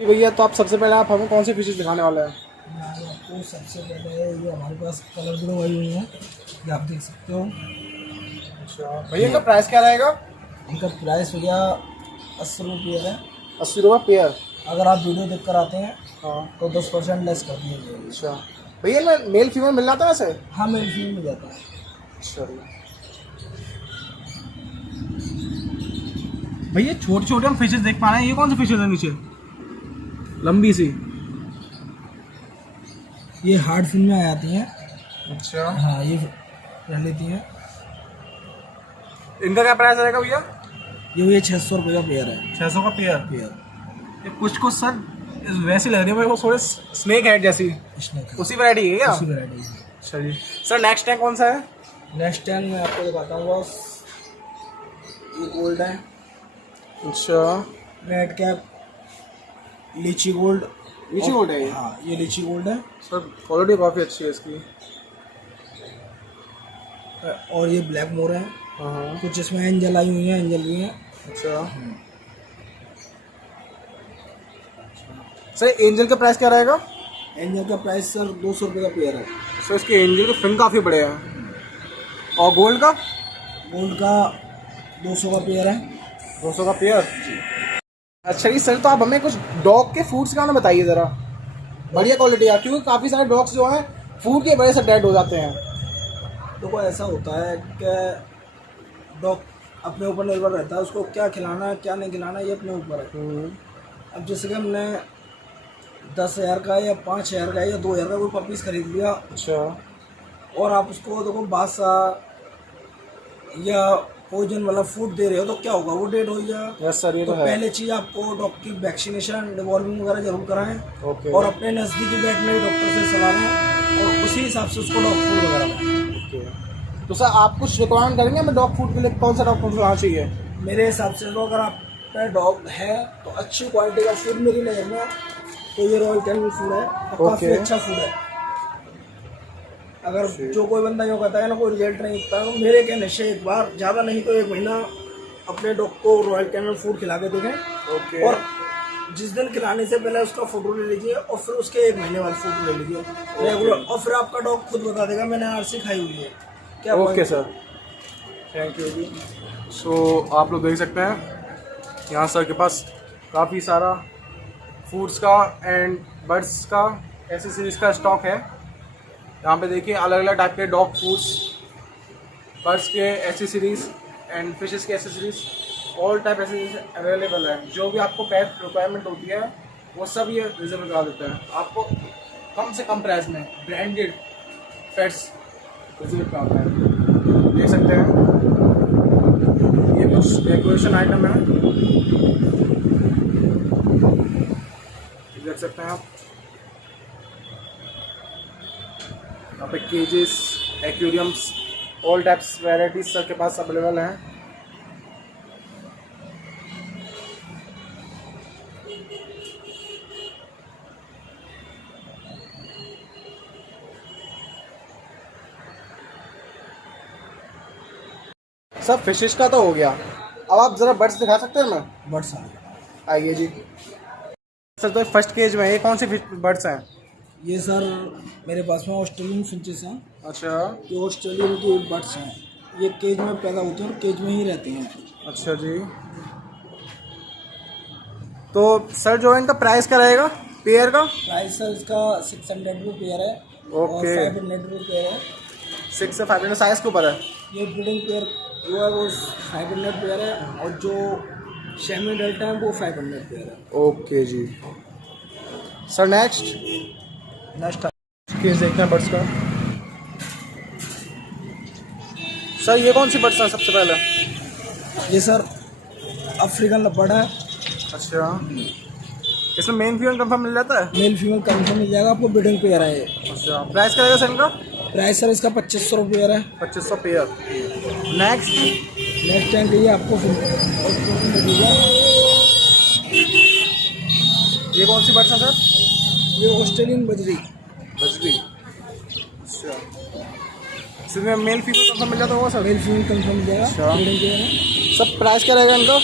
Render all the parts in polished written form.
भैया तो आप सबसे पहले आप हमें कौन सी फिशेज दिखाने वाले हैं? मैं आपको सबसे पहले ये हमारे पास कलर ग्रो आई हुई है, ये आप देख सकते हो। अच्छा भैया, इनका प्राइस क्या रहेगा? इनका प्राइस भैया 80 रुपये है। 80 रुपये पेयर। अगर आप वीडियो देख कर आते हैं हाँ। तो 10% लेस कर दिया जाएगा। अच्छा भैया, मैं मेल फीमेल मिल जाता है वैसे? हाँ, मेल फीमेल मिल जाता है। अच्छा भैया, छोटे छोटे हम फिशेज देख पा रहे हैं, ये कौन सी फिशेज है नीचे लंबी सी? ये हार्ड फिल्म में आ जाती हैं। अच्छा, हाँ, ये रह लेती हैं। इनका क्या प्राइस रहेगा भैया? ये भैया 600 रुपये का पेयर है। 600 का पेयर। पेयर ये कुछ सर वैसी लग रही है मेरे को, थोड़े स्नेक हेड जैसी। उसी वैरायटी है क्या? उसी वैरायटी। अच्छा जी सर, नेक्स्ट टैंक कौन सा है? नेक्स्ट टाइम मैं आपको दिखाता हूँ बस। ये गोल्ड है। अच्छा, रेड कैप लीची गोल्ड। लीची गोल्ड है ये? हाँ, ये लीची गोल्ड है। सर क्वालिटी काफ़ी अच्छी है इसकी। और ये ब्लैक मोर है। हाँ। कुछ इसमें एंजल आई हुई है, एंजल भी है। अच्छा सर, एंजल का प्राइस क्या रहेगा? एंजल का प्राइस सर 200 रुपये का पेयर है। सर इसके एंजल के फिन काफ़ी बड़े हैं। और गोल्ड का? गोल्ड का 200 का पेयर है। 200 का पेयर। अच्छा जी सर, तो आप हमें कुछ डॉग के फूड्स का नाम बताइए ज़रा, बढ़िया क्वालिटी है, क्योंकि काफ़ी सारे डॉग्स जो हैं फूड की वजह से डेड हो जाते हैं। देखो ऐसा होता है कि डॉग अपने ऊपर निर्भर रहता है, उसको क्या खिलाना है क्या नहीं खिलाना है ये अपने ऊपर है। अब जैसे कि हमने 10,000 का या 5,000 का या 2,000 का कोई पपीज़ खरीद लिया। अच्छा। और आप उसको देखो बासा या पॉइजन वाला फूड दे रहे हो तो क्या होगा, वो डेड हो जाएगा। यस सर, ये तो तो है। पहले चीज़ आपको डॉग की वैक्सीनेशन डिवॉल्विंग वगैरह जरूर कराएं। ओके। और अपने नज़दीकी वेटनरी डॉक्टर से सलाह लें और उसी हिसाब से उसको डॉग फूड वगैरह दें। ओके, तो सर आप कुछ रिकमेंड करेंगे हमें डॉग फूड के लिए, कौन सा डॉग फूड लाना चाहिए? मेरे हिसाब से तो अगर आपका डॉग है तो अच्छी क्वालिटी का फूड मेरी नज़र में तो ये रॉयल कैनिन फूड है और काफ़ी अच्छा फूड है। अगर जो कोई बंदा जो कहता है ना कोई रिजल्ट नहीं दिखता तो मेरे कहने से एक बार, ज़्यादा नहीं तो 1 महीना अपने डॉग को रॉयल कैनिन फूड खिला के देखें। ओके। और जिस दिन खिलाने से पहले उसका फोटो ले लीजिए और फिर उसके 1 महीने बाद फोटो ले लीजिए रेगुलर, और फिर आपका डॉग खुद बता देगा मैंने आरसी खाई हुई है क्या। ओके सर, थैंक यू जी। सो आप लोग देख सकते हैं यहाँ सर के पास काफ़ी सारा फूड्स का एंड बर्ड्स का एसेसरीज का स्टॉक है। यहाँ पे देखिए अलग अलग टाइप के डॉग फूड्स, बर्ड्स के एसेसरीज एंड फिशेस के accessories, all type accessories available है। जो भी आपको पेट रिक्वायरमेंट होती है वो सब ये रिजर्व करा देते हैं आपको कम से कम प्राइस में। ब्रांडेड पेट्स रिजर्व कराता है, देख सकते हैं। ये कुछ डेकोरेशन आइटम है, देख सकते हैं आप। यहाँ पे cages, aquariums, all types varieties sir के पास अवेलेबल हैं। सर फिशेस का तो हो गया, अब आप ज़रा बर्ड्स दिखा सकते हैं हमें? बर्ड्स आइए जी सर। तो फर्स्ट केज में ये कौन सी बर्ड्स हैं? ये सर मेरे पास में ऑस्ट्रेलियन फिंचेस हैं। अच्छा। ये ऑस्ट्रेलियन की बर्ड्स हैं, ये केज में पैदा होते हैं और केज में ही रहते हैं। अच्छा जी, तो सर जो है इनका प्राइस क्या रहेगा पेयर का? प्राइस सर इसका 600 रुपये पेयर है। ओके। और 500 रुपये पेयर है। 6 से 500 साइज के ऊपर है। ये ब्रीडिंग पेयर जो है वो 500 पेयर है और जो सेमी डेल्टा है वो 500 पेयर है। ओके जी सर। नेक्स्ट केस देखते हैं बर्ड्स का। सर ये कौन सी बर्ड्स हैं सबसे पहले? ये सर अफ्रीकन लपर्ड है। अच्छा, इसमें मेन फीमेल कंफर्म मिल जाता है? मेल फीमेल कंफर्म मिल जाएगा आपको, ब्रीडिंग पेयर है ये। अच्छा, प्राइस क्या रहेगा सर इनका? प्राइस सर इसका 2500 रुपये पेयर है। 2500 पेयर। नेक्स्ट टाइम के लिए आपको ये कौन सी बर्ड्स हैं सर? ये ऑस्ट्रेलियन बजरी। बजरी। अच्छा, इसमें मेल फीमेल कंफर्म मिल जाता होगा सर? मेल फीमेल कंफर्म मिल जाएगा। अच्छा। ब्रीडिंग पेयर है। सब प्राइस क्या रहेगा इनका?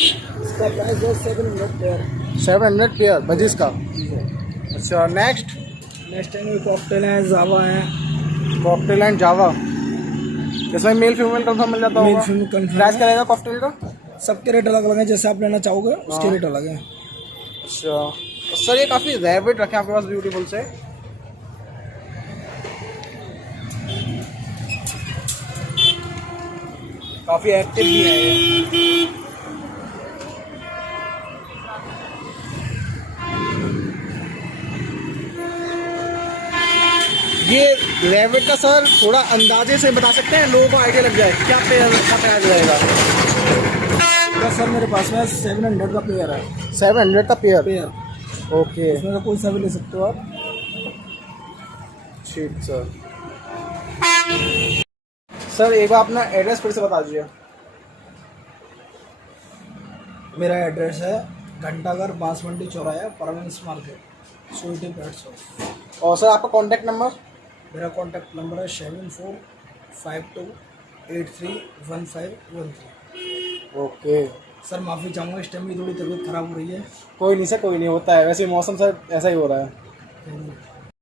इसका प्राइस है 700 पेयर। 700 पेयर बजिस का। अच्छा नेक्स्ट नेक्स्ट टाइम ये कॉकटेल है, जावा है। कॉकटेल एंड जावा, इसमें मेल फीमेल कंफर्म मिल जाता मेल होगा। फीमेल कंफर्म प्राइस है। क्या रहेगा कॉकटेल का? सबके रेट अलग अलग हैं, जैसे आप लेना चाहोगे उसके हाँ। रेट अलग हैं। अच्छा तो सर ये काफ़ी रैबिट रखे हैं आपके पास ब्यूटीफुल से। काफ़ी एक्टिव भी है ये रैबिट का सर थोड़ा अंदाजे से बता सकते हैं, लोगों को आइडिया लग जाए क्या पेयर का प्राइस रहेगा? तो सर मेरे पास में 700 का पेयर है। 700 का पेयर। पेयर ओके इसमें से कोई सा भी ले सकते हो आप। ठीक सर। सर एक बार अपना एड्रेस फिर से बता दीजिए। मेरा एड्रेस है घंटाघर बांसमंडी चौराया परमेंस मार्केट स्वीटी पेट्स हाउस। और सर आपका कॉन्टैक्ट नंबर? मेरा कॉन्टैक्ट नंबर है 7452831513। ओके सर माफ़ी चाहूँगा, इस टाइम मेरी थोड़ी तबीयत ख़राब हो रही है। कोई नहीं सर, कोई नहीं, होता है वैसे मौसम सर ऐसा ही हो रहा है।